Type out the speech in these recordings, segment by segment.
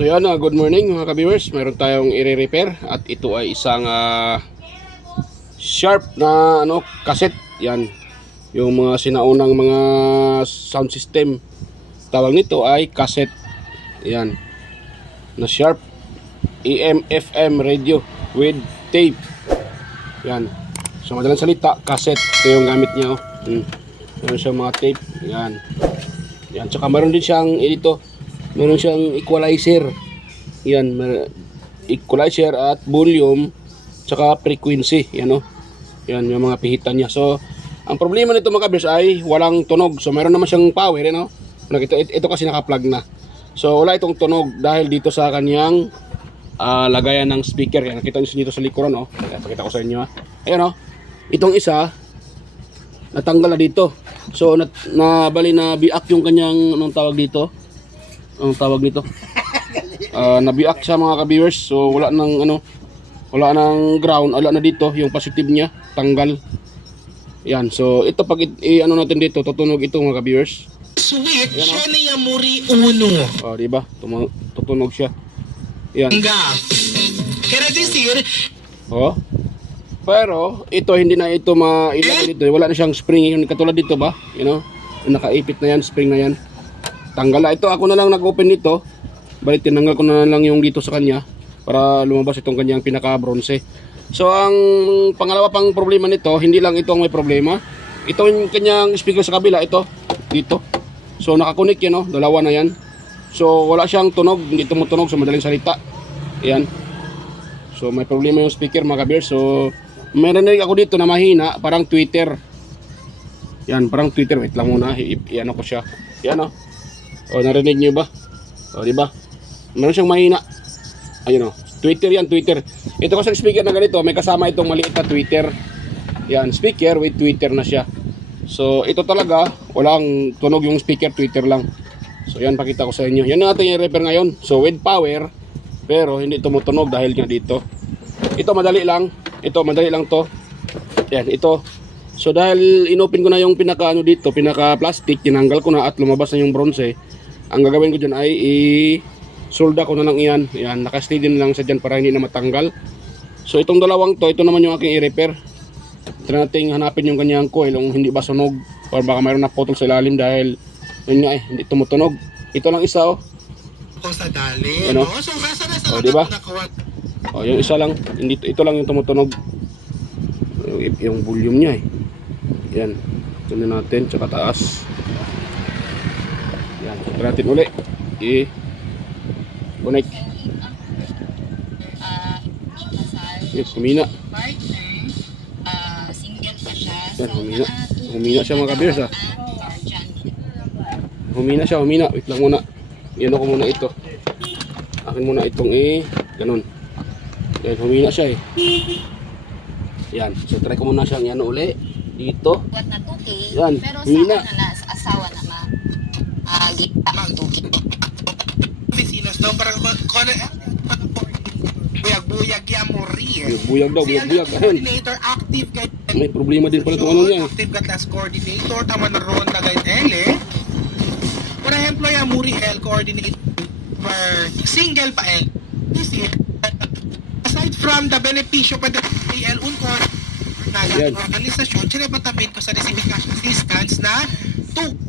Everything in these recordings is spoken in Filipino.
So yan, good morning mga ka-viewers. Mayroon tayong i-repair at ito ay isang sharp na cassette. Yan, yung mga sinaunang mga sound system. Tawag nito ay cassette. Yan, na sharp AM FM radio with tape. Yan, so madalang salita, cassette. Ito yung gamit niya. Meron siyang mga tape. Yan, yan. Tsaka meron din siyang dito, meron siyang equalizer. Yan, equalizer at volume tsaka frequency. Yan yan yung mga pihitan niya. So ang problema nito mga kabers ay walang tunog. So meron naman siyang power, ito kasi naka-plug na. So wala itong tunog dahil dito sa kanyang lagayan ng speaker. Yan, nakita niyo dito sa likuran. Pakita ko sa inyo. Ayan, itong isa natanggal na dito. So bali na biak yung kanyang anong tawag dito. Anong tawag nito? Nabiak siya mga ka-viewers. So wala nang wala nang ground, wala na dito yung positive niya, tanggal. Yan. So ito pag natin dito, tutunog ito mga ka-viewers. Sweet, siya na yung muri uno. Di ba? Tutunog siya. Yan. Kaya disir. Pero ito hindi na ito mailagay dito. Wala na siyang spring yung katulad dito ba? Nakaipit na yan, spring na yan. Tanggal na ito. Ako na lang nag-open nito. Balik tinanggal ko na lang yung dito sa kanya para lumabas itong kanyang pinaka-bronze. So ang pangalawa pang problema nito, hindi lang ito ang may problema. Ito yung kanyang speaker sa kabila, ito dito. So nakakunik yan, dalawa na yan. So wala siyang tunog, hindi tumutunog sa madaling salita. Ayan. So may problema yung speaker mga kabir. So meron na ako dito na mahina, parang Twitter. Yan, parang Twitter. Wait lang muna, i-ano ko siya. Yan narinig niyo ba? Di ba? Meron siyang mahina. Ayun Twitter yan, Twitter. Ito kasi speaker na ganito, may kasama itong maliit na Twitter. Yan, speaker with Twitter na siya. So ito talaga, walang tunog yung speaker, Twitter lang. So yan, pakita ko sa inyo. Yan natin i-repair ngayon. So with power, pero hindi tumutunog dahil nga dito. Ito madali lang. Ito madali lang to. Yan, ito. So dahil inopen ko na yung pinaka dito, pinaka plastic, tinanggal ko na at lumabas na yung bronze. Ang gagawin ko dyan ay solda ko na lang iyan. Yan, naka-steady na lang sa dyan para hindi na matanggal. So itong dalawang to, ito naman yung aking i-repair. Try natin hanapin yung kanyang coil kung hindi ba sunog or baka mayroon na putol sa ilalim dahil yun nga hindi tumutunog. Ito lang isa Sa dali. So diba? Yung isa lang, hindi ito lang yung tumutunog. Yung volume niya Yan. Tunin natin tsaka taas. Yan, so natin uli. Connect. Yes, humina. Yan, humina siya mga kabers Humina siya, humina. Wait lang muna. Yan ako muna ito. Akin muna itong ganun. Yan, humina siya Yan, so try ko muna siyang yan uli. Dito. Yan, humina. Asawa na Vecinos daw para buyag ya mori. Buyag daw, buyag. Coordinator active guide. May problema din pala itong niya. Active gatlas coordinator tama na ron na guide Por ejemplo ya muri coordinator single pa aside from the benepisyo pa el uncor na organisasyon sila patabit ko sa receiving cash assistance na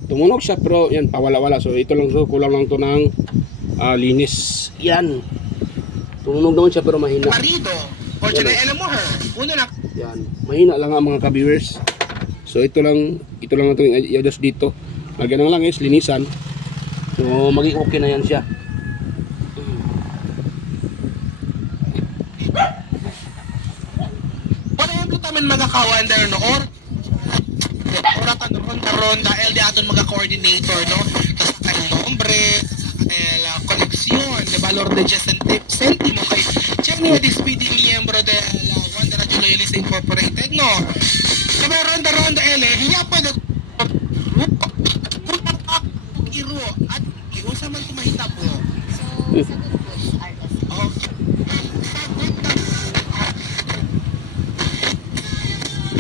tumunog siya pero yan pawala-wala. So ito lang kulang lang to ng linis. Yan. Tumunog naman siya pero mahina. Marido or alam mo uno na yan. Mahina lang ang mga ka-viewers. So ito lang ito i-adjust dito. Lagyan ng langis, linisan. So maging okay na yan siya. Por ejemplo taman magakawander no or oratan ronda el de aton mga-coordinator tas ang nombre el koneksyon de valor de 10 centimo kay Jenny despidi miyembro de la Wanda Radio Loyalist Incorporated kaya ronda el hiya pa iro at iusa man kumahita po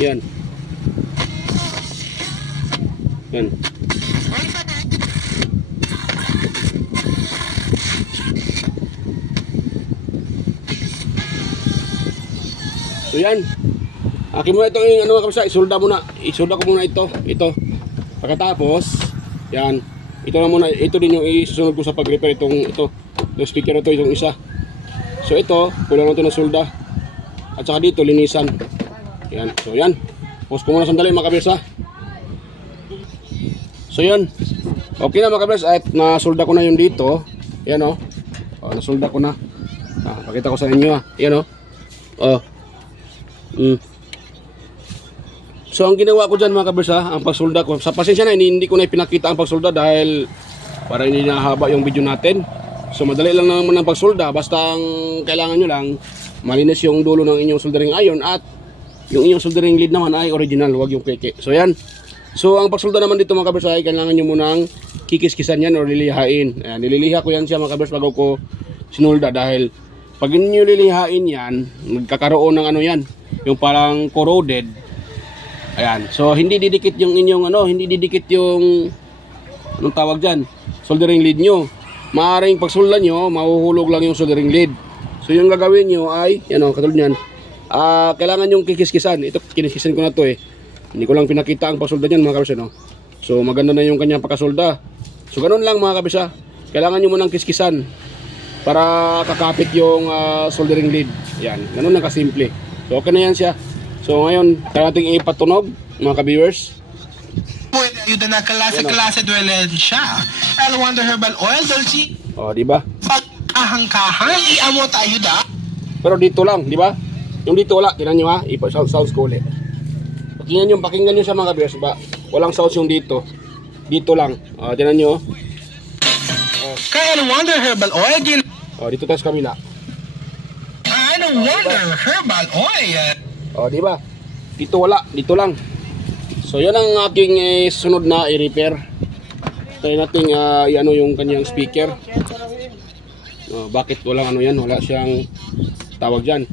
Yan. Yan. So yan. Akin mo ito yung ano mga kabisa, isolda muna. Isolda ko muna ito. Pagkatapos, yan. Ito na muna, ito din yung isusunod ko sa pag-repair itong speaker na ito, itong isa. So ito, kulang na ito ng solda. At saka dito, linisan. Yan. So yan. Pause ko muna sandali mga kabisa. So yan. Okay na mga kabisa, at nasolda ko na yung dito. Yan o. Nasolda ko na. Pakita ko sa inyo Yan o. So ang ginawa ko dyan mga kabers ang pagsolda ko. Sa pasensya na, hindi ko na pinakita ang pagsolda dahil para hindi nahaba yung video natin. So madali lang naman ang pagsolda. Basta ang kailangan nyo lang, malinis yung dulo ng inyong soldering iron at yung inyong soldering lead naman ay original, wag yung peke. So yan. So ang pagsolda naman dito mga kabers ay kailangan nyo munang kikiskisan yan o lilihain. Ayan, nililiha ko yan siya mga kabers bago ko sinulda dahil pag inyo lilihain yan, magkakaroon ng ano yan, yung parang corroded. Ayan. So hindi didikit yung inyong hindi didikit yung anong tawag diyan, soldering lead nyo. Maaring pagsulda nyo, mahuhulog lang yung soldering lead. So yung gagawin nyo ay katulad niyan. Kailangan yung kikiskisan. Ito kiniskisan ko na to Hindi ko lang pinakita ang pagsulda niyan mga kabisa So maganda na yung kanyang pagkasolda. So ganoon lang mga kabisa. Kailangan nyo munang kiskisan para kakapit yung soldering lead. Yan. Ganoon lang kasimple. So okay na yan siya. So ngayon, kaya natin ipatunog mga ka-viewers. Pwede ayuda na klase duelen siya. El Wonder Herbal Oil, Dolce. Di ba? Pag-ahang-kahang, iamo tayo da. Pero dito lang, di ba? Yung dito wala, tinan nyo sounds ko ulit. Pakinggan nyo sa mga ka-viewers ba? Walang sounds yung dito. Dito lang. Tinan nyo. Kaya El Wonder Herbal Oil, Dito tayo sa kabila. El Wonder Herbal Oil. Di ba? Dito wala, dito lang. So yan ang aking sunod na i-repair. Tayo nating yung kanyang speaker. Bakit walang yan? Wala siyang tawag diyan.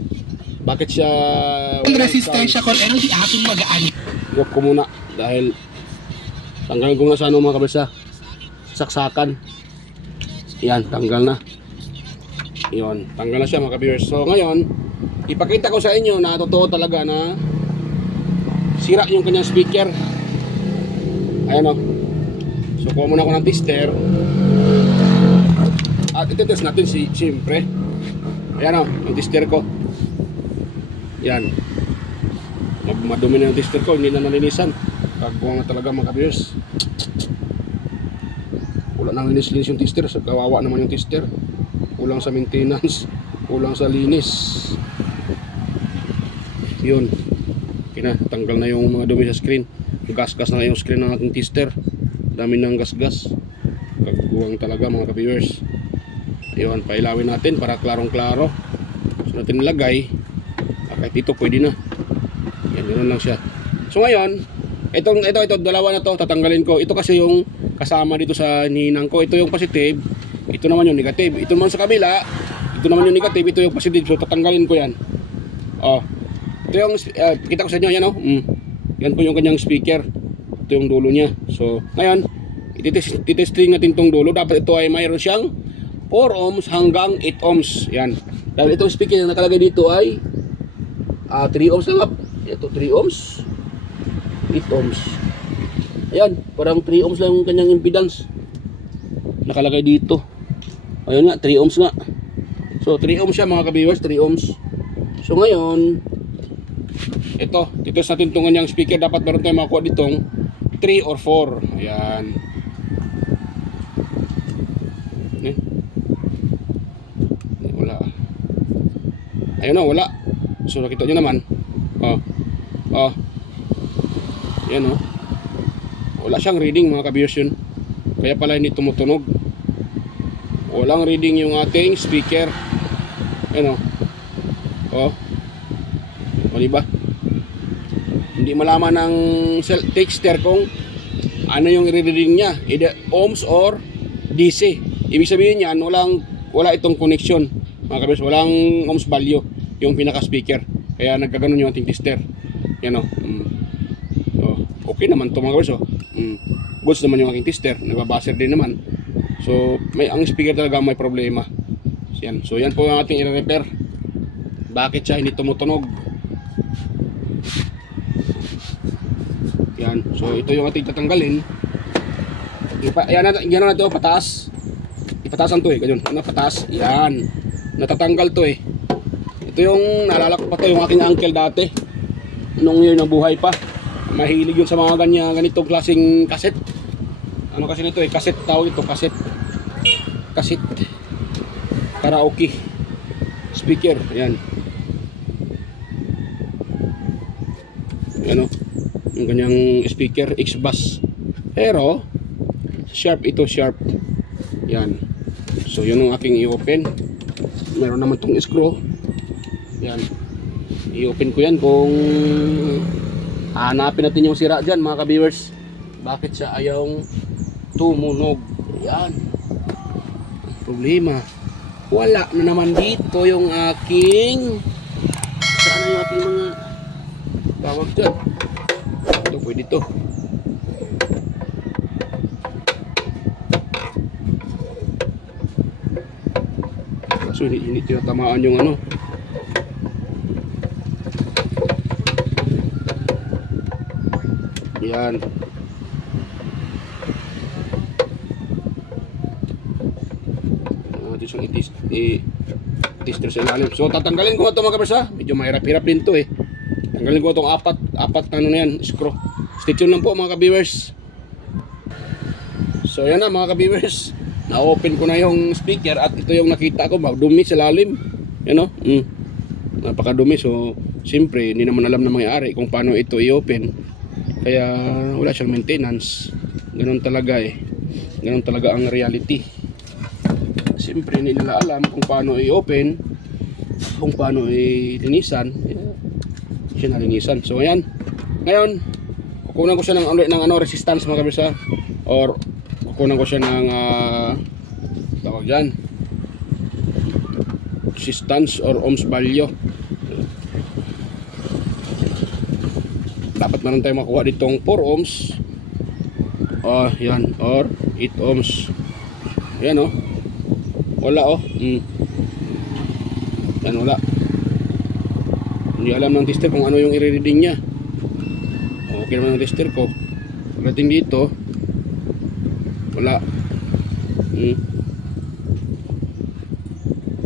Bakit siya resistensya ko energy ating mag-aani. Gop ko muna dahil tanggal ko na sa mga kabisa. Saksakan. Yan, tanggal na. Yon, tanggal na siya mga ka-viewers. So ngayon, ipakita ko sa inyo na totoo talaga na sira yung kanyang speaker. Ayan So kuha muna ako ng tester. At iti-test natin siyempre. Ayan yung tester ko. Yan. Madumi na yung tester ko, hindi na nalinisan. Kagbuang na talaga mga ka-viewers. Wala nang linis-linis yung tester. So, kawawa naman yung tester. Kulang sa maintenance. Kulang sa linis. Yun. Tanggal na yung mga dumi sa screen. Gas-gas na yung screen ng ating tester. Dami ng gas-gas. Kagbuang talaga mga ka-viewers. Yun, pailawin natin para klarong-klaro. So natin nilagay. Kahit dito pwede na. Yan, yun lang siya. So ngayon, ito, dalawa na to, tatanggalin ko. Ito kasi yung kasama dito sa ninang ko. Ito yung positive. Ito naman yung negative. Ito naman sa kabila. Ito naman yung negative. Ito yung positive. So tatanggalin ko yan. Ito yung, kita ko sa inyo, yan Yan po yung kanyang speaker. Ito yung dulo niya. So, ngayon, ititesting natin itong dulo. Dapat ito ay mayroon siyang 4 ohms hanggang 8 ohms. Yan. Dahil itong speaker na nakalagay dito ay 3 ohms lang. Ito, 3 ohms. 8 ohms. Ayan, parang 3 ohms lang yung kanyang impedance. Nakalagay dito. Ayun nga, 3 ohms nga. So, 3 ohms siya mga ka-viewers, 3 ohms. So, ngayon, ito, titest natin itong kanyang speaker. Dapat meron tayong makuha ditong 3 or 4. Ayan. Wala. Ayun wala. So, nakita nyo naman. Ayan wala siyang reading mga ka-viewers yun. Kaya pala hindi tumutunog. Walang reading yung ating speaker. Ayan diba? Hindi malaman ng texter kung ano yung reading niya, either ohms or DC. Ibig sabihin niyan, wala itong connection mga kabis, walang ohms value yung pinaka speaker, kaya nagkaganon yung ating tester. Yan okay naman to mga kabis. Goods naman yung aking tester, nagbabaser din naman. So ang speaker talaga may problema. So yan po yung ating i-repair. Bakit siya hindi tumutunog? Yan. So ito yung ating tatanggalin. Yan na natin, pataas. Ipataasan to ganyan. Ano, pataas. Yan. Natatanggal to Ito yung naalala ko pa to, yung aking uncle dati. Nung yun nabuhay pa. Mahilig yun sa mga ganitong klaseng kaset. Ano kasi nito kaset tawag ito, kaset. Kaset. Karaoke. Speaker. Yan. Ano? Yung ganyang speaker, X-Bass. Pero sharp ito, sharp. Yan. So yun ang aking i-open. Meron naman tong screw. Yan. I-open ko yan kung hanapin natin yung sira dyan mga ka-viewers. Bakit siya ayaw tumunog? Yan. Problema. Wala na naman dito yung aking saan yung aking mga tawag dyan. Ito pwede to. So hindi tinatamaan yung ano. Yan. Ito siyang i-tester sa ilalim. So tatanggalin ko ito mga kabersa. Medyo mahirap-hirap din to Tanggalin ko itong apat na ano na yan, screw. Stay tuned lang po mga ka-viewers. So yan na mga ka-viewers. Na-open ko na yung speaker at ito yung nakita ko, magdumi sa lalim. Yan o. Napakadumi. So siyempre hindi naman alam na may-ari kung paano ito i-open. Kaya wala siyang maintenance. Ganun talaga Ganun talaga ang reality. Siyempre hindi nila alam kung paano i-open, kung paano i-linisan. Siya nalinisan. So ayan. Ngayon, kukunan ko siya ng resistance mga kabisa. Or kukunan ko siya ng tawag dyan, resistance or ohms value. Dapat meron tayong makuha ditong 4 ohms. Yan. Or 8 ohms. Yan wala yan wala. Hindi alam ng tester kung ano yung i-reading niya. Okay naman ng tester ko. Pagdating dito wala.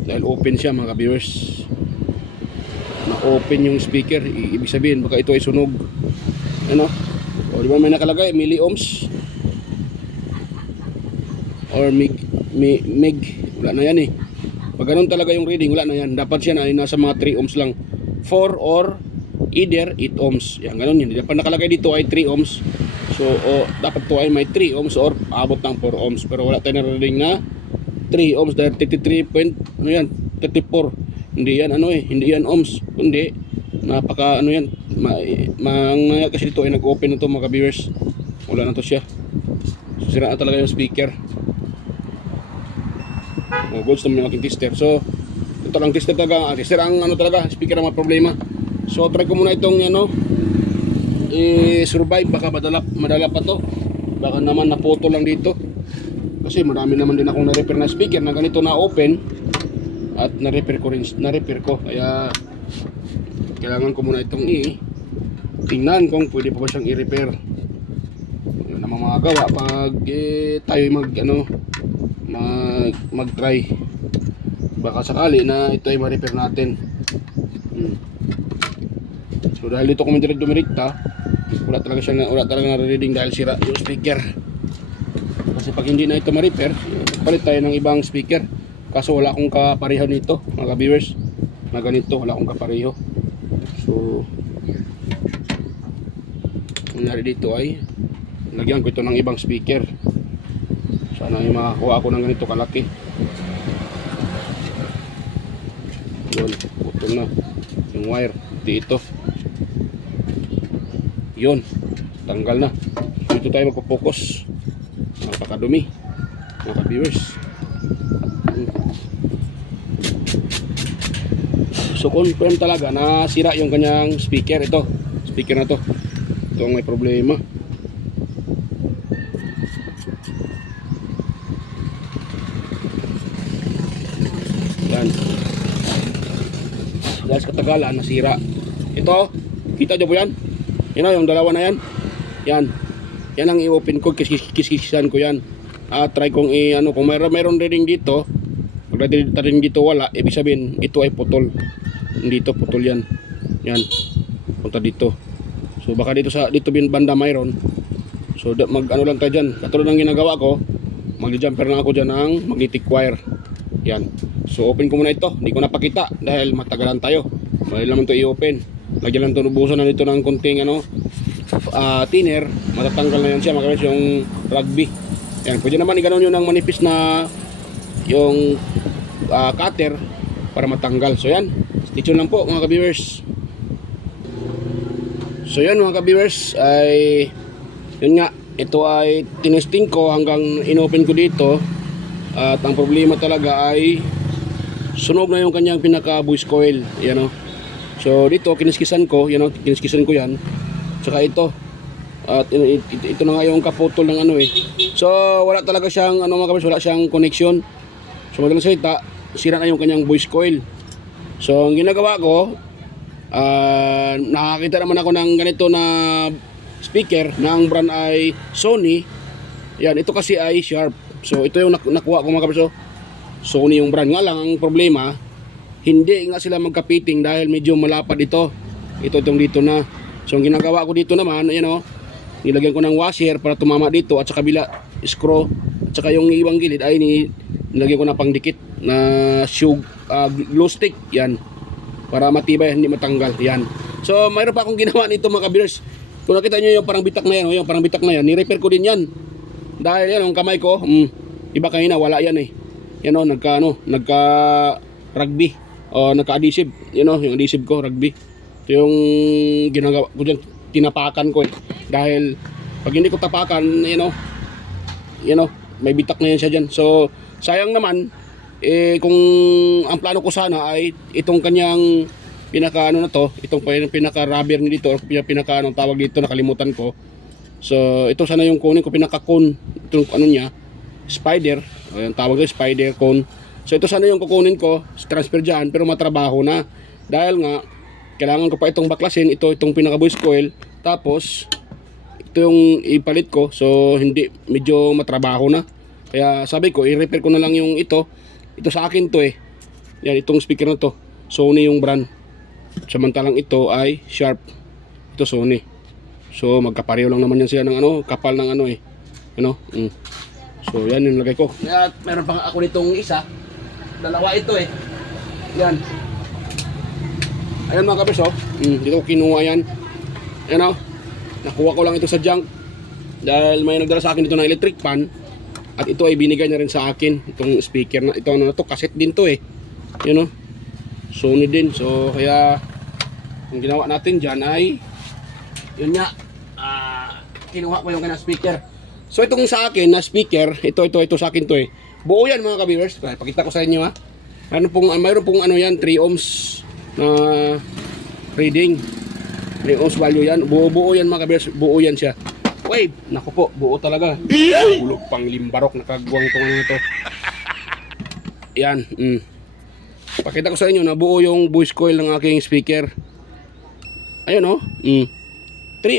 Dahil open siya mga viewers. Na-open yung speaker, ibig sabihin baka ito ay sunog. O di ba may nakalagay milliohms or meg. Wala na yan Pag ganun talaga yung reading, wala na yan. Dapat siya ay nasa mga 3 ohms lang. 4 or either 8 ohms. Yan, ganun yun. Dapat nakalagay dito ay 3 ohms. So, dapat to ay may 3 ohms or abot ng 4 ohms. Pero wala tayo na reading na 3 ohms dahil 33.34. Hindi yan hindi yan ohms. Kundi napaka yan. Kasi dito ay nag-open na to mga viewers. Wala na to siya. So, sira na talaga yung speaker. Goods naman yung aking tester. So ito lang tester talaga. Tester ang talaga, speaker ang mga problema. So try ko muna itong survive. Baka madala pa to. Baka naman naputo lang dito. Kasi marami naman din akong na-repair na speaker na ganito na open. At na-repair ko. Kaya kailangan ko muna itong tingnan kung pwede pa ba siyang i-repair. Yun ang mga gawa pag tayo mag-try. Baka sakali na ito ay ma-repair natin. So dahil dito dumirekta, wala talaga na-reading dahil sira yung speaker. Kasi pag hindi na ito ma-repair, palit tayo ng ibang speaker. Kaso wala akong kapareho nito mga viewers. Na ganito, wala akong kapareho. So nangyari dito ay lagyan ko ito ng ibang speaker. Sana yung makakuha ako ng ganito kalaki. Yun, putol na yung wire dito. Yun, tanggal na. Dito tayo magpo-focus. Napakadumi mga viewers. So confirm talaga na sira yung kanyang speaker. Ito, speaker na to. Ito ang may problema. Yan. Dahil sa katagalan, nasira. Ito, kita nyo po yan? Yan yung dalawa na yan. Yan. Yan ang i-open ko, kiskisan ko yan. Try kong ano, kung mayroon reading dito, pag reading dito wala, ibig sabihin ito ay putol. Dito putol yan. Yan. Punta dito. So baka dito banda mayroon. So mag ano lang tayo dyan. Katulad ng ginagawa ko, mag-jumper lang ako dyan ng magnetic wire. Yan. So open ko muna ito. Hindi ko napakita dahil matagalan tayo. Dahil naman ito i-open. Lagyan lang ito, nubusan na nito ng konting ano, thinner. Matatanggal na yan siya. Magkakaroon yung rugby. Yan. Pwede naman i-ganon yun ng manipis na yung cutter para matanggal. So yan. Stay tuned lang po mga ka-viewers. So yan mga ka-viewers, ay yun nga, ito ay tinesting ko hanggang inopen ko dito. At ang problema talaga ay sunog na yung kanyang pinaka bush coil, yan o. So dito kiniskisan ko, yan o, kiniskisan ko yan. Tsaka ito. At ito na nga yung kaputol ng ano eh. So wala talaga siyang ano mga ka-viewers, wala siyang connection. So madalang salita, sira na yung kanyang bush coil. So ang ginagawa ko, nakakita naman ako ng ganito na speaker na ang brand ay Sony. Yan, ito kasi ay Sharp. So ito yung nakuha ko mga kaperso. Sony yung brand. Nga lang ang problema, hindi nga sila magkapiting dahil medyo malapad ito. Itong dito na. So ang ginagawa ko dito naman, ayan o, nilagyan ko ng washer para tumama dito at sa kabila screw. At saka yung ibang gilid ay nilagyan ko na pangdikit na glue stick. Yan. Para matibay, hindi matanggal. Yan. So, mayroon pa akong ginawa nito mga ka-viewers. Kung nakita nyo yung parang bitak na yan, yung parang bitak na yan, ni-repair ko din yan. Dahil yan, yung kamay ko, iba kanina, wala yan eh. Yan o, nagka rugby. O, nagka-adhesive. Yan o, yung adhesive ko, rugby. Ito yung ginagawa ko dyan, tinapakan ko eh. Dahil, pag hindi ko tapakan, yan o, may bitak na yan siya dyan. So, sayang naman, kung ang plano ko sana ay itong kanyang pinaka ano na to, itong pinaka rubber ni dito or pinaka anong tawag dito, nakalimutan ko. So ito sana yung kunin ko, pinaka cone, itong ano niya, spider, yung tawag ko spider cone. So ito sana yung kukunin ko, transfer dyan, pero matrabaho na dahil nga kailangan ko pa itong baklasin, itong pinaka voice coil, tapos ito yung ipalit ko. So hindi, medyo matrabaho na, kaya sabi ko i-repair ko na lang yung ito sa akin to eh. Yan, itong speaker na to, Sony yung brand. Samantalang ito ay Sharp. Ito Sony. So magkapareho lang naman yan siya ng ano, kapal ng ano eh. Ano? So yan yung lagay ko. At meron pa ako nitong isa. Dalawa ito eh. Yan. Ayan mga kabis oh. Dito ko kinuha yan. Ayan oh. Nakuha ko lang ito sa junk. Dahil may nagdala sa akin dito ng electric fan. At ito ay binigay na rin sa akin, itong speaker na ito, ano na to, cassette din to eh. Yun o, Sony din. So kaya ang ginawa natin dyan ay yun nga, kinuha ko yung kanyang speaker. So itong sa akin na speaker, ito sa akin to eh. Buo yan mga ka-viewers. Pakita ko sa inyo ha. Mayroon pong ano yan, 3 ohms na reading. 3 ohms value yan. Buo yan mga ka-viewers, buo yan siya. Wave, naku po, buo talaga. Bulog pang limbarok, nakagwang itong ano ito. Yan, pakita ko sa inyo na buo yung voice coil ng aking speaker. Ayun oh, 3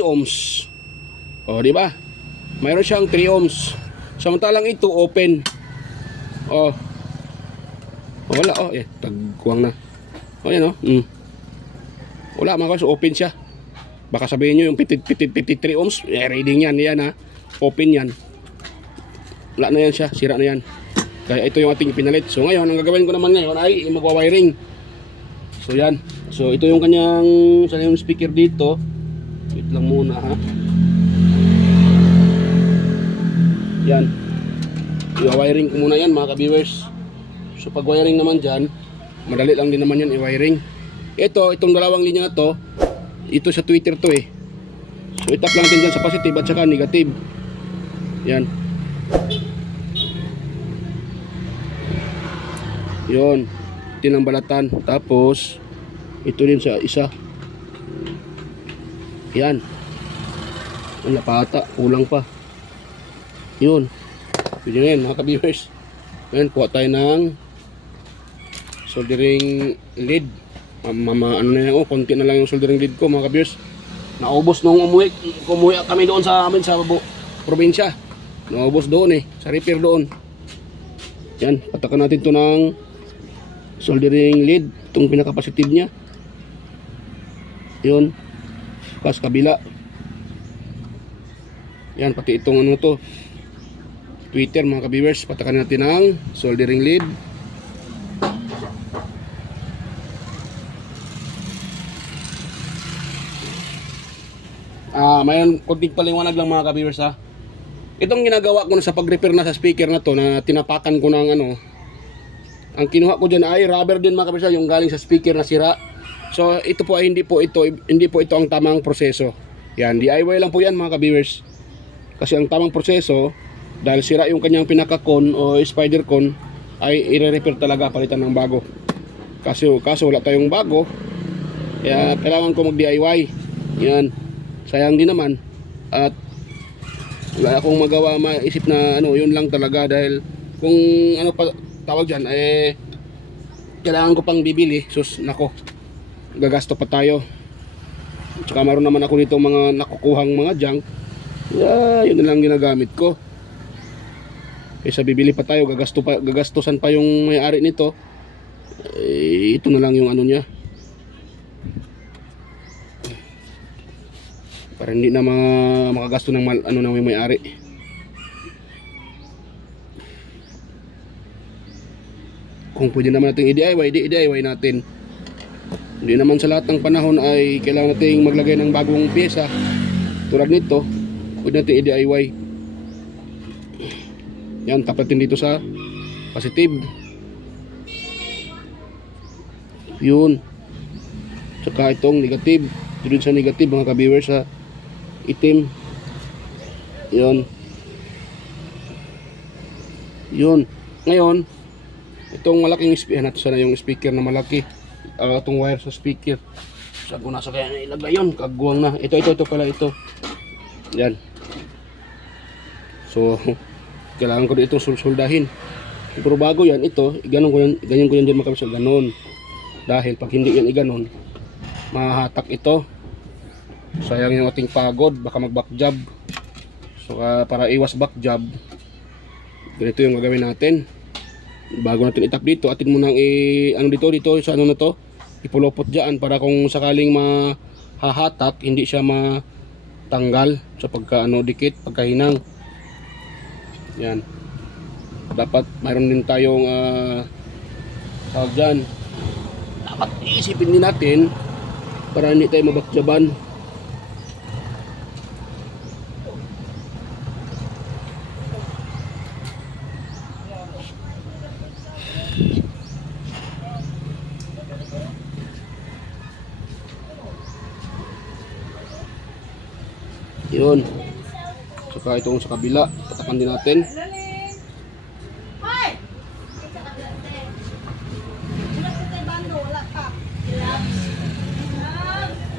ohms. O, di ba? Mayroon siyang 3 ohms. Samantalang ito open. Oh. Wala oh, tagwang na. O yan oh. Wala mga kasi open siya. Baka sabihin nyo yung 53 ohms, reading yan ha. Open yan. Wala na yan siya, sira na yan. Kaya ito yung ating pinalit. So ngayon, ang gagawin ko naman ngayon ay magwa-wiring. So yan. So ito yung kanyang speaker dito. Wait lang muna ha. Yan. I-wiring ko muna yan mga ka-viewers. So pag wiring naman dyan, madali lang din naman yan i-wiring. Itong dalawang linya na to, ito sa Twitter to eh. So itap lang natin dyan sa positive at saka negative. Yan. Yun. Tinambalatan. Tapos ito din sa isa. Yan. Ang lapata. Kulang pa. Yun. Pwede na yan mga ka-viewers. Yan. Kuha tayo ng soldering lead. Ano na yan, konti na lang yung soldering lead ko mga ka-viewers. Naubos nung umuwi kami doon sa amin sa probinsya. Naubos doon sa repair doon. Yan, patakan natin to ng soldering lead, itong pinaka-positive niya. Yun. Kas kabila. Yan, pati itong ano to. Twitter mga ka-viewers, patakan natin ng soldering lead. Mayon konting paliwanag lang mga ka-viewers ha. Itong ginagawa ko na sa pag-repair na sa speaker na to na tinapakan ko ng ano. Ang kinuha ko diyan ay rubber din mga ka-viewers, yung galing sa speaker na sira. So ito po ay hindi po ito ang tamang proseso. Yan, DIY lang po yan mga ka-viewers. Kasi ang tamang proseso dahil sira yung kanyang pinaka-con o spider con ay i-repair talaga, palitan ng bago. Kaso wala tayong bago. Kaya kailangan ko mag-DIY. Yan. Sayang din naman at wala akong magawa, maisip na ano, yun lang talaga dahil kung ano pa tawag dyan kailangan ko pang bibili, sus nako, gagasto pa tayo. Tsaka maroon naman ako nito mga nakukuhang mga junk, yun na lang ginagamit ko. Kaysa bibili pa tayo, gagastusan pa yung may-ari nito, ito na lang yung ano niya, para hindi na makagasto ng ano na may-ari. Kung pwede naman natin i-DIY natin. Hindi naman sa lahat ng panahon ay kailangan natin maglagay ng bagong pyesa. Tulad nito, pwede natin i-DIY. Yan, tapatin dito sa positive. Yun. Tsaka itong negative. Doon sa negative mga ka-viewers sa itim. Yun. Ngayon, itong malaking speaker, sana yung speaker na malaki. Itong wire sa speaker. Saan ko nasa kaya ilagay yun? Kagwang na. Ito pala ito. Yan. So, kailangan ko dito sulsuldahin. Pero bago yan, ganyan ko yan dyan makabisa. Ganon. Dahil pag hindi yan iganon, mahahatak ito. Sayang yung ating pagod, baka mag-back job. So para iwas back job, ganito yung gagawin natin. Bago natin itap dito, atin mo nang ano dito sa ano na to, ipulopot diyan para kung sakaling mahahatak, hindi siya matanggal sa pagka dikit, pagkahinang. Yan. Dapat mayroon din tayong tawag dyan. Dapat iisipin din natin para hindi tayo mabakjaban. Yun. Saka itong sa kabila, patakan din natin.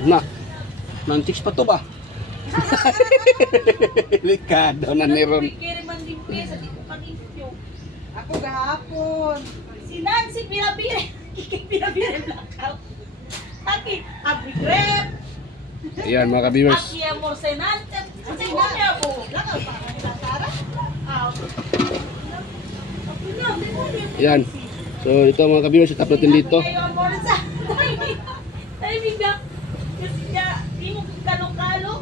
Na, nantiks pa to ba? Likado na ni Ron. Ako gahapon. Si Nancy pinabili. Pinabili blackout. Aki, abri grep. Ayan mga ka-viewers. Aki amor sa Nancy. Kasi mo niya po. Blackout pa kanila Sara. Ayan. So ito mga ka-viewers, itap natin dito. Kayo amor sa. Timing na. Kasi niya, di mo kalo-kalo.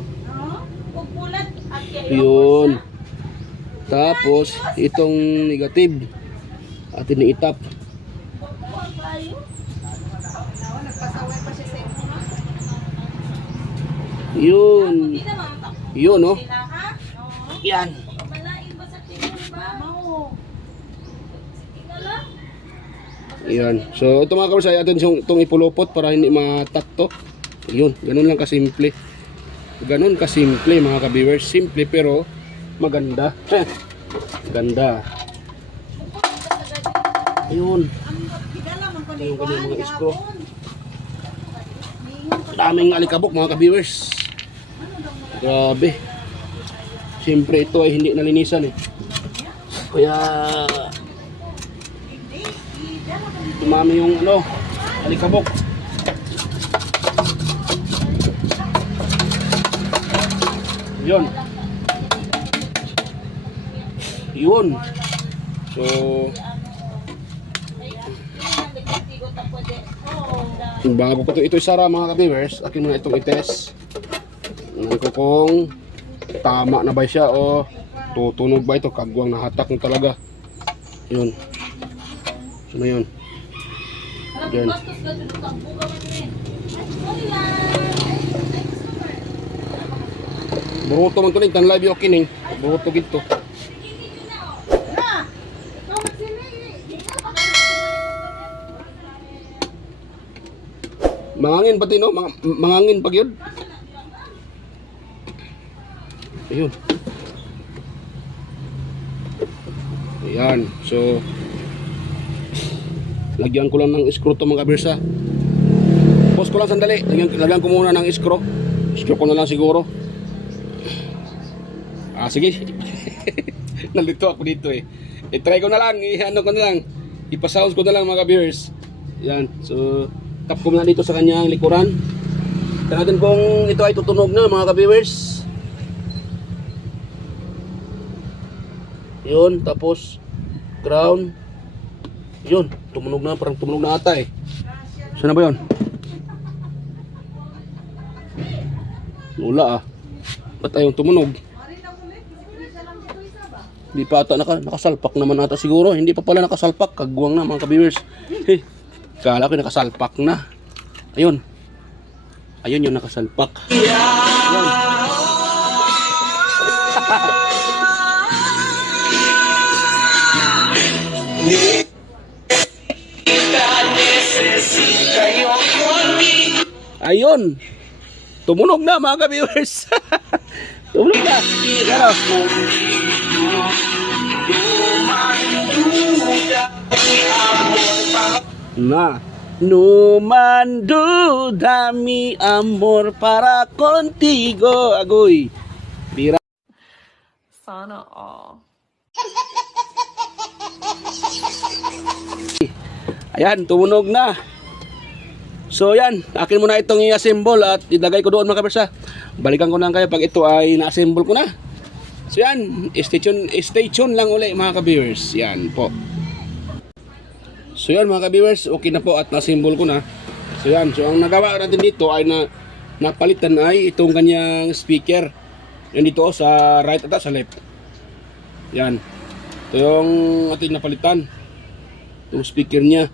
Huwag pulat. Aki amor Yun. sa. Tapos itong negative atin ni itap. Huwag kayo. Nagpasaway pa siya sa inyo ha. Yun. Hindi naman takbo. Yun oh. Sila ha? Oo. Yan. Malain ba sa tingin ba? Oo. Sige lang. Yan. So ito mga ka-viewers, ay atin itong ipulupot para hindi matakto. Yun. Ganun lang kasimple. Ganun kasimple mga ka-viewers. Simple pero maganda. Ganda. Ayun. Yung kanyang mga screw. Daming alikabok mga ka-viewers. Grabe. Siyempre ito ay hindi nalinisan Kaya dumami yung alikabok. Yun. Yun. So, bago ko ito isara mga ka-viewers, akin muna itong i-test. Tingnan ko kung tama na ba siya o tutunog ba ito. Kagwang nahatak na talaga. Yun. So na yun. Yan. Buruto man ito ning tan live yung kining. Buruto gito. Mangangin pati no, mangangin pag yun. Ayun. Ayan, so lagyan ko lang ng screw to mga kabirsa. Pause ko lang sandali, lagyan ko muna ng screw. Screw ko na lang siguro. Sige. Nalito ako dito eh. I-try ko na lang, i-ano ko na lang. Ipa-sounds ko na lang mga viewers. Yan, so tap ko na dito sa kanyang likuran. Tignan natin kung ito ay tutunog na mga ka-viewers. Yun, tapos ground. Yun, tumunog na, parang tumunog na ata eh. Saan na ba yun? Wala ah. Ba't ayaw tumunog? Hindi pa ata nakasalpak naman ata siguro. Hindi pa pala nakasalpak. Kagwang na mga ka-viewers. Kala ko nakasalpak na. Ayun. Ayun yung nakasalpak. Ayun. Ayun. Tumunog na mga ka-viewers. Tumunog na. Pero, na numando dami amor para contigo agoy pira Sana all. ayan tumunog na. So yan, akin muna itong i-assemble at ilagay ko doon mga kabersa. Balikan ko na kayo pag ito ay na-assemble ko na. So yan, stay tuned lang ulit mga ka-viewers. Yan po. So yan mga ka-viewers, okay na po at na-assemble ko na. So yan, so ang nagawa natin dito ay napalitan ay itong kanyang speaker. Yan dito sa right at sa left. Yan. Ito yung ating napalitan. Itong speaker niya.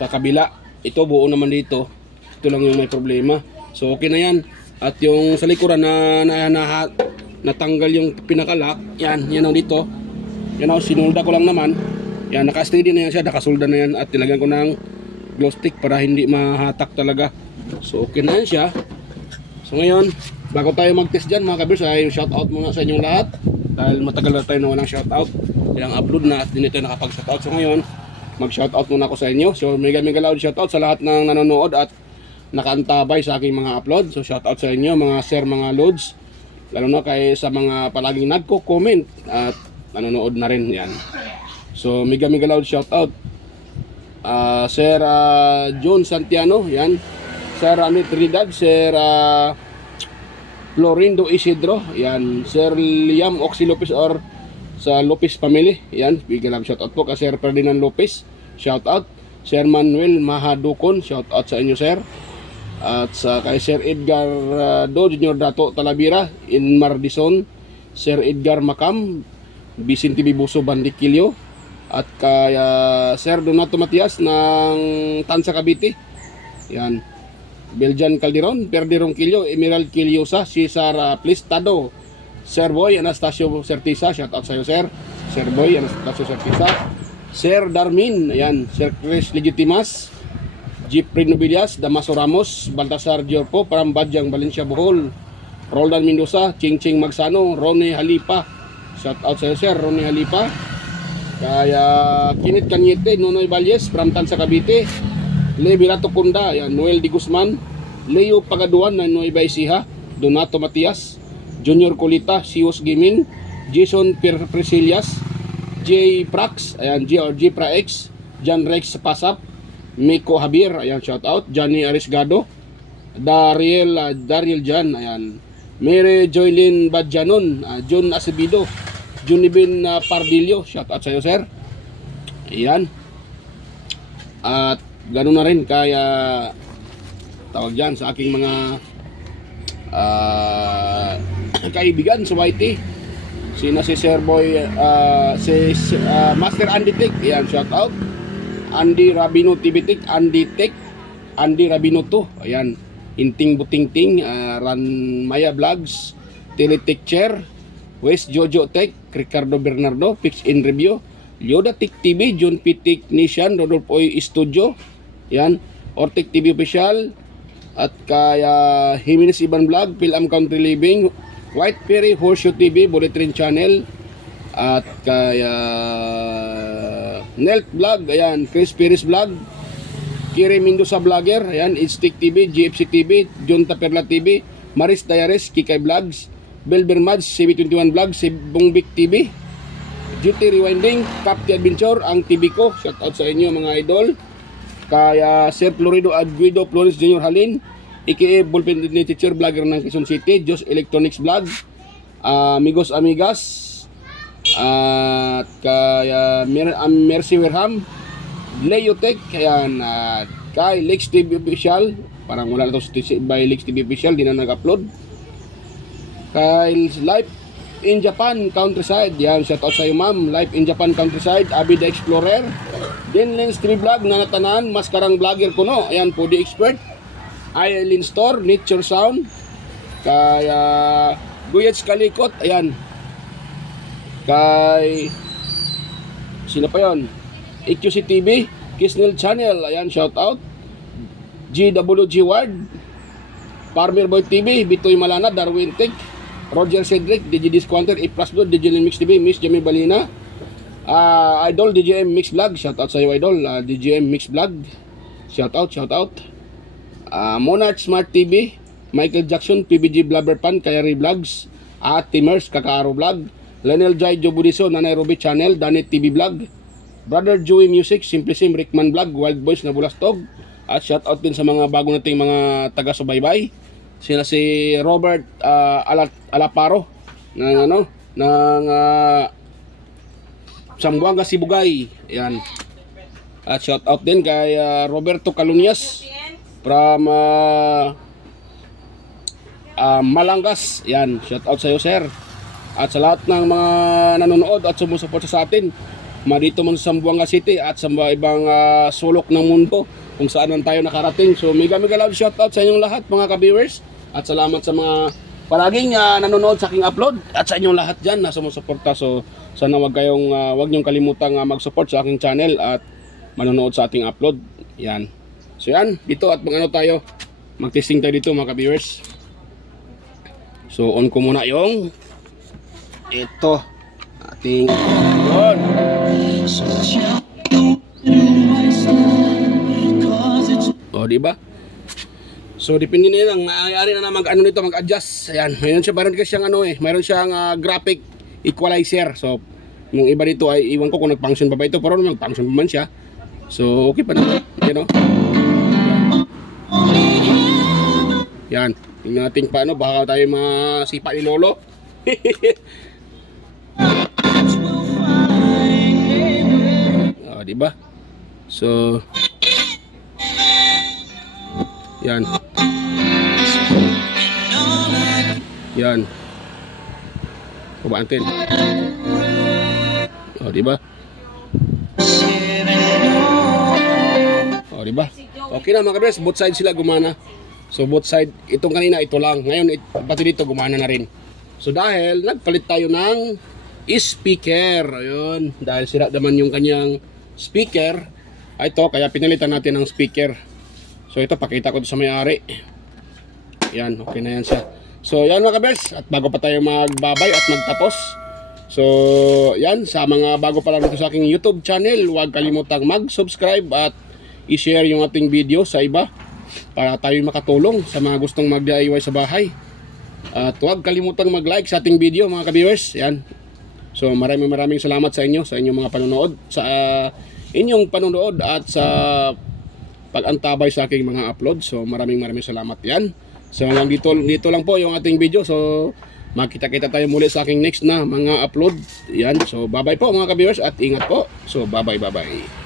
Sa kabila. Ito buo naman dito. Ito lang yung may problema. So okay na yan. At yung sa likuran natanggal yung pinakalock. Yan ang dito. Yan ang sinulda ko lang naman. Yan, naka-steady na yan siya, nakasolda na yan at nilagyan ko ng glow stick para hindi mahatak talaga. So okay na yan siya. So ngayon, bago tayo mag-test dyan mga kabers, ay shoutout muna sa inyong lahat. Dahil matagal na tayo na walang shoutout. Ilang upload na at hindi tayo nakapag-shoutout. So ngayon, mag-shoutout muna ako sa inyo. So mega loud shoutout sa lahat ng nanonood at nakaantabay sa aking mga upload. So shoutout sa inyo mga sir, mga loads. Lalo na kay sa mga palaging nagko-comment at nanonood na rin yan. So mega loud shout out Sir John Santiano, yan. Sir Amit Ridad, Sir Florindo Isidro, yan. Sir Liam Oxy Lopez or sa Lopez family, yan. Mega loud shout out po kay Sir Ferdinand Lopez, shout out. Sir Manuel Mahadukon, shout out sa inyo sir. At sa kay Sir Edgar Do Junior Dato Talavera in Mardison, Sir Edgar Macam, Vicente Bibuso Bandikilyo, at kay Sir Donato Matias ng Tansa Cavite. Yan. Beljan Calderon, Perdi Ronquillo, Emerald Quiliosa, Cesar Plistado, Sir Boy Anastasio Certisa, shout out sa iyo sir. Sir Boy Anastasio Certisa, Sir Darmin, ayan, Sir Chris Legitimas, Jeffrey Nobilias, Damaso Ramos, Baltasar Giorpo, Parambadjang Valencia Bohol, Roldan Mendoza, Ching Magsano, Ronnie Halipa, shout out sa iyo sir, Ronnie Halipa. Kaya Kinit Kanyete, Nonoy Valles, from Tansa Cavite, Le Virato Kunda, yan, Noel Di Guzman, Leo Pagaduan ng Nueva Ecija, Donato Matias, Junior Colita, Sios Gaming, Jason Presilias, J Prax, ayan, G Prax, John Rex Pasap, Miko Habir, ayan, shout out, Johnny Arisgado, Dariel Jan, ayan, Mary Joylyn Badjanon, John Acevedo, Junibin Pardillo, shout out sa iyo sir. Ayan. At ganoon na rin kaya tawag dyan sa aking mga kaibigan sa YT. Sina si Sir Boy, Master Andy Tech, ayan, shout out. Andy Rabino TV Tech, Andy Tech, Andy Rabino to, ayan. Inting Butingting, Ran Maya Vlogs, Teletech Chair, West Jojo Tech, Ricardo Bernardo, Fix in Review, Yoda Tech TV, John P. Technician, Rodolfo Oy Studio, yan, Ortec TV Official, at kaya Jimenez Iban Vlog, Philam Country Living, White Perry, Horseshoe TV, Bullet Train Channel, at kaya Nelt Vlog, ayan, Chris Perez Vlog, Kiri Mendoza Vlogger, ayan, Stick TV, GFC TV, John Taperla TV, Maris Diaries, Kikay Vlogs, Belber Mads, CB21 Vlogs, Bongbik TV, Duty Rewinding, Captain Adventure, ang TV ko, shout out sa inyo mga idol. Kaya Sir Florido Aguido, Flores Junior Halin, aka Bullpen Teacher Vlogger ng Quezon City, Jos Electronics Vlog, Amigos Amigas, at kaya Mercy Werham, Leo Tech, ayan, kay Lex TV Official, parang wala na to by Lex TV Official, di na nag-upload. Kay Life in Japan Countryside, yan, shout out sa iyo ma'am. Life in Japan Countryside, Abi the Explorer, Denlens TV Vlog, Nanatanan, Maskarang Vlogger Kuno, ayan po the expert. Island Store, Nature Sound, kaya Guyets Kalikot, ayan. Kay sino pa yon? EQC TV, Kisnel Channel, ayan, shout out. GWG Ward, Farmer Boy TV, Bitoy Malana, Darwin Tech, Roger Cedric, DJ Discounter, A Plus Good, DJ Mix TV, Miss Jamie Balina, Idol, DJM Mix Vlog, shout out sa iyo Idol, DJM Mix Vlog, shout out. Monarch Smart TV, Michael Jackson, PBG Blabber Pan, Kayari Vlogs, Timers, Kakaaro Vlog, Lionel Jai Jobudiso, Nanay Ruby Channel, Danet TV Vlog, Brother Joey Music, Simple Sim, Rickman Vlog, Wild Boys na Bulastog, at shout out din sa mga bago nating mga taga-subaybay. Sila si Robert Alaparo ng Sambuanga Sibugay. Ayan. At shout out din kay Roberto Calunias from Malangas. Ayan, shout out sa iyo sir. At sa lahat ng mga nanonood at sumusuporta sa atin, dito man sa Sambuanga City at sa ibang sulok ng mundo kung saan man tayo nakarating. So mega love shout out sa inyong lahat mga ka-viewers. At salamat sa mga palaging nanonood sa aking upload at sa inyong lahat dyan na sumusuporta. So sana wag niyong kalimutang mag-support sa aking channel at manonood sa ating upload. Yan. So yan, dito at tayo, mag-testing tayo dito mga ka-viewers. So on ko muna yung ito ating upload. O diba? So depende na lang, maaari na mag-adjust. Ayan, mayroon siyang graphic equalizer. So yung iba dito ay iwan ko kung nag-function pa ba ito, pero nag-function pa man siya. So okay pa naman, you know. Yan, tingnan natin paano, baka tayo masipa ni Lolo. Diba? So yan. Yan. Kumaan natin. Diba? Diba? Okay na mga kabres, both side sila gumana. So both side, itong kanina ito lang. Ngayon pati dito gumana na rin. So dahil nagpalit tayo ng speaker. Ayun, dahil sira naman yung kanyang speaker. Ito, kaya pinalitan natin ng speaker. So ito, pakita ko ito sa may-ari. Yan, okay na yan siya. So yan mga kabers, at bago pa tayo magbabay at magtapos. So yan, sa mga bago pa lang dito sa aking YouTube channel, huwag kalimutang mag-subscribe at i-share yung ating video sa iba para tayo makatulong sa mga gustong mag-DIY sa bahay. At huwag kalimutang mag-like sa ating video mga ka-viewers. Yan. So maraming salamat sa inyong mga panonood, sa inyong panonood at sa pag-antabay sa aking mga upload. So maraming salamat yan. So hanggang dito lang po yung ating video. So makita-kita tayo muli sa aking next na mga upload. Yan. So bye-bye po mga ka-viewers at ingat po. So bye-bye.